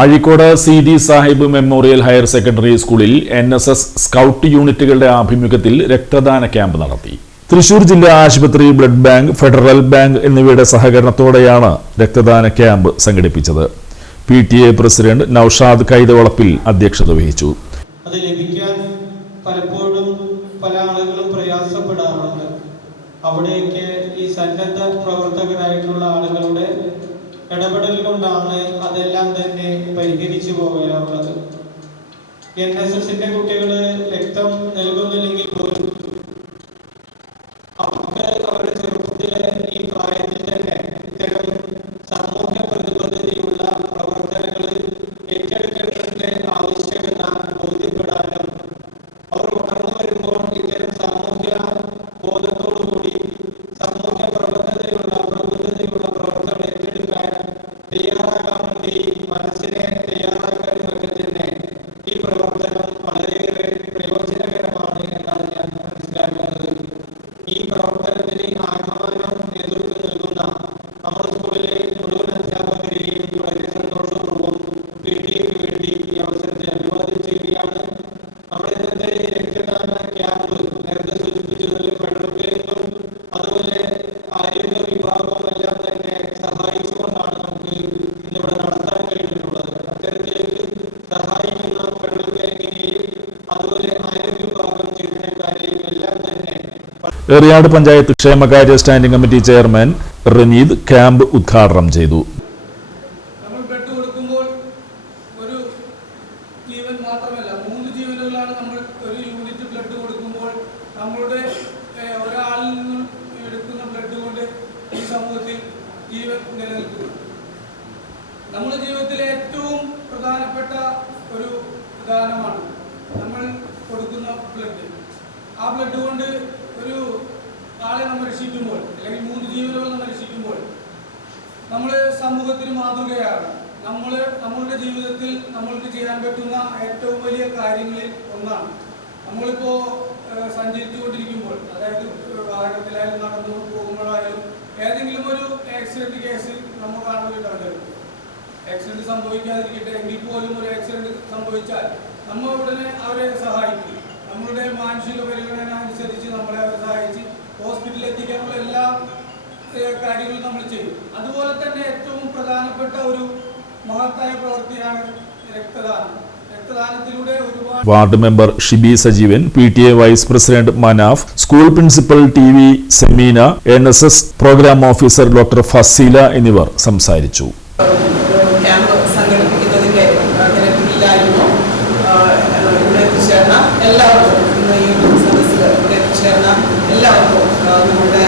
Azhikode Seethi Sahib memorial higher secondary സ്കൂളിൽ NSS scout യൂണിറ്റുകളുടെ ആഭിമുഖ്യത്തിൽ രക്തദാന ക്യാമ്പ് നടത്തി. തൃശൂർ ജില്ലാ ആശുപത്രി, ബ്ലഡ് ബാങ്ക്, ഫെഡറൽ ബാങ്ക് എന്നിവയുടെ സഹകരണത്തോടെയാണ് രക്തദാന ക്യാമ്പ് സംഘടിപ്പിച്ചത്. PTA പ്രസിഡന്റ് നൌഷാദ് കൈതവളപ്പിൽ അധ്യക്ഷത വഹിച്ചു. അത് ലഭിക്കാൻ പലപ്പോഴും പല ആളുകളും പ്രയാസപ്പെടാറുണ്ട്. അവിടേക്ക് ഈ സന്നദ്ധ പ്രവർത്തകരായിട്ടുള്ള ആളുകളുടെ ഇടപെടൽ കൊണ്ടാണ് അതെല്ലാം തന്നെ പരിഹരിച്ചു പോകാറുള്ളത്. NSSന്റെ കുട്ടികൾ രക്തം നൽകുന്നില്ലെങ്കിൽ പോലും അവർക്ക് അവരുടെ ചെറുപ്പത്തിലെ ഈ പ്രായത്തിൽ തന്നെ ഇത്തരം സാമൂഹ്യ പ്രതിബദ്ധതയുള്ള പ്രവർത്തനങ്ങൾ ഏറ്റെടുക്കേണ്ടതിന്റെ ആവശ്യകത ബോധ്യപ്പെടാനും അവർ വളർന്നു വരുമ്പോൾ ഇത്തരം സാമൂഹ്യ ബോധത്തോടുകൂടി സാമൂഹ്യ പ്രബദ്ധതയുള്ള പ്രവർത്തനം ഏറ്റെടുക്കാൻ തയ്യാറാക്കാൻ വേണ്ടി മനസ്സിനെ തയ്യാറാക്കാനൊക്കെ തന്നെ ഈ പ്രവർത്തനം വളരെയേറെ പ്രയോജനകരമാണ് എന്നാണ് ഞാൻ മനസ്സിലാക്കുന്നത്. ഈ പ്രവർത്തനത്തിന് ആഹ്വാനം നേതൃത്വം നൽകുന്ന നമ്മുടെ സ്കൂളിലെ മുഴുവൻ അധ്യാപകരെയും വളരെ സന്തോഷപൂർവ്വം PTAക്ക് വേണ്ടി ഈ അവസരത്തിൽ അഭിവാദ്യം ചെയ്യുകയാണ്. നമ്മുടെ ഇന്നത്തെ രക്തദാന ക്യാമ്പ് നേരത്തെ സൂചിപ്പിച്ചതുപോലെ ഫെഡറൽ ബാങ്കും അതുപോലെ ആരോഗ്യ വിഭാഗവും എല്ലാം തന്നെ സഹായിച്ചുകൊണ്ടാണ് നമുക്ക് ഇന്നിവിടെ നടത്താൻ കഴിഞ്ഞിട്ടുള്ളത്. അത്തരത്തിലേക്ക് സഹായിക്കുന്ന ഫെഡറൽ ബാങ്കിനെയും അതുപോലെ ആരോഗ്യ വിഭാഗം ജീവനക്കാരെയും എല്ലാം തന്നെ എറിയാട് പഞ്ചായത്ത് ക്ഷേമകാര്യ സ്റ്റാൻഡിംഗ് കമ്മിറ്റി ചെയർമാൻ റനീദ് ക്യാമ്പ് ഉദ്ഘാടനം ചെയ്തു. നമ്മൾ ബ്ലഡ് കൊടുക്കുമ്പോൾ ഒരു ജീവൻ മാത്രമല്ല, 3 ജീവനുകളാണ് നമ്മൾ ഒരു യൂണിറ്റ് ബ്ലഡ് കൊടുക്കുമ്പോൾ നമ്മളുടെ ഒരാളിൽ നിന്നും എടുക്കുന്ന ബ്ലഡ് കൊണ്ട് ഈ സമൂഹത്തിൽ ജീവൻ നിലനിൽക്കുന്നു. നമ്മുടെ ജീവിതത്തിലെ ഏറ്റവും പ്രധാനപ്പെട്ട ഒരു ദാനമാണ് നമ്മൾ കൊടുക്കുന്ന ബ്ലഡ്. ആ ബ്ലഡ് കൊണ്ട് ഒരു ആളെ നമ്മൾ രക്ഷിക്കുമ്പോൾ, അല്ലെങ്കിൽ 3 ജീവനുകൾ നമ്മൾ രക്ഷിക്കുമ്പോൾ നമ്മൾ സമൂഹത്തിന് മാതൃകയാണ്. നമ്മളുടെ ജീവിതത്തിൽ നമ്മൾക്ക് ചെയ്യാൻ പറ്റുന്ന ഏറ്റവും വലിയ കാര്യങ്ങളിൽ ഒന്നാണ്. നമ്മളിപ്പോൾ സഞ്ചരിച്ചുകൊണ്ടിരിക്കുമ്പോൾ, അതായത് വാഹനത്തിലായാലും നടന്നു പോകുമ്പോഴായാലും ഏതെങ്കിലും ഒരു ആക്സിഡന്റ് കേസ് നമ്മൾ കാണുകയുണ്ടാകും. ആക്സിഡന്റ് സംഭവിക്കാതിരിക്കട്ടെ എങ്കിൽ പോലും ഒരു ആക്സിഡന്റ് സംഭവിച്ചാൽ നമ്മൾ ഉടനെ അവരെ സഹായിക്കും. നമ്മളുടെ മാനുഷിക പരിഗണന അനുസരിച്ച് നമ്മളെ അവരെ സഹായിച്ച് ഹോസ്പിറ്റലിൽ എത്തിക്കാനുള്ള എല്ലാ കാര്യങ്ങളും നമ്മൾ ചെയ്യും. അതുപോലെ തന്നെ ഏറ്റവും പ്രധാനപ്പെട്ട ഒരു മഹത്തായ പ്രവൃത്തിയാണ് രക്തദാനം. രക്തദാനത്തിലൂടെ ഒരുപാട് ward member Shibi Sajeevan, PTA vice president Manaf, school principal TV Semeena, NSS program officer doctor Faseela എന്നിവർ സംസാരിച്ചു. എല്ലാവർക്കും നമ്മുടെ